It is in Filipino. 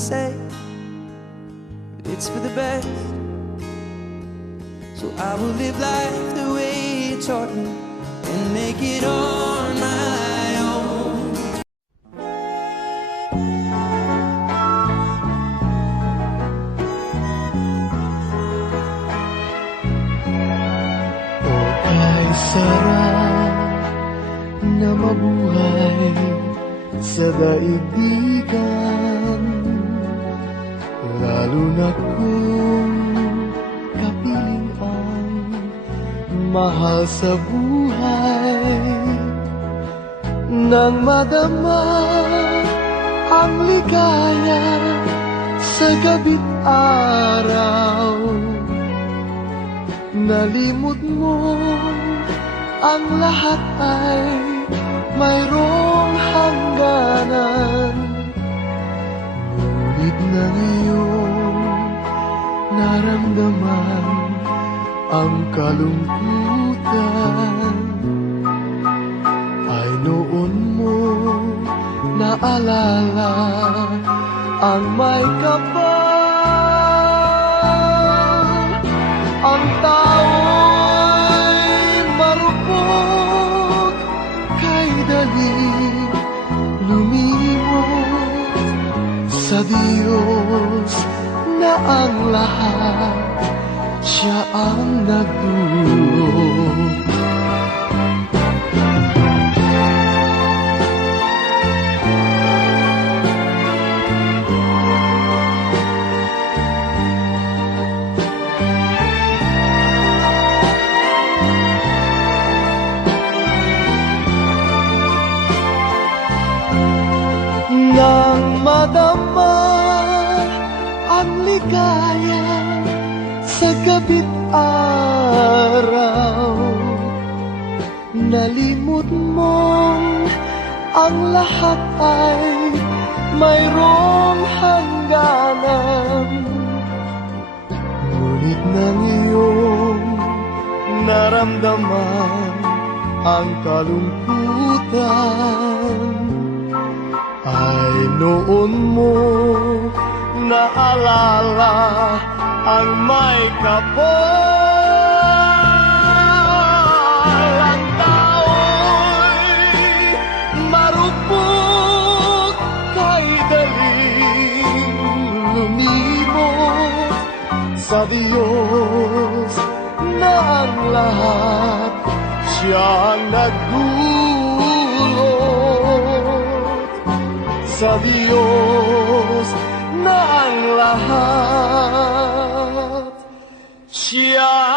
say it's for the best. So I will live life the way you taught me and make it on my own. O kay sarap na mabuhay sa daigdigan, lalo na kung kapiling ang mahal sa buhay. Nang madama ang ligaya sa gabi't araw, nalimot mo ang lahat ay mayroong hangganan. Ngunit ng iyong naramdaman ang kalungkutan, ay noon mo naalala ang may kapal. Ang tao'y marupok, kay dali lumimot sa Diyos na ang lahat, siya ang nagdulot. Nang madama ang ligaya sa gabi't araw, nalimot mong ang lahat ay mayroong hangganan. Ngunit ng iyong naramdaman ang kalungkutan, ay noon mo naalala ang may kapal. Ang tao'y marupok, kay daling lumimot sa Diyos na ang lahat, siyang nagdulot. Sa Diyos na ang lahat, siya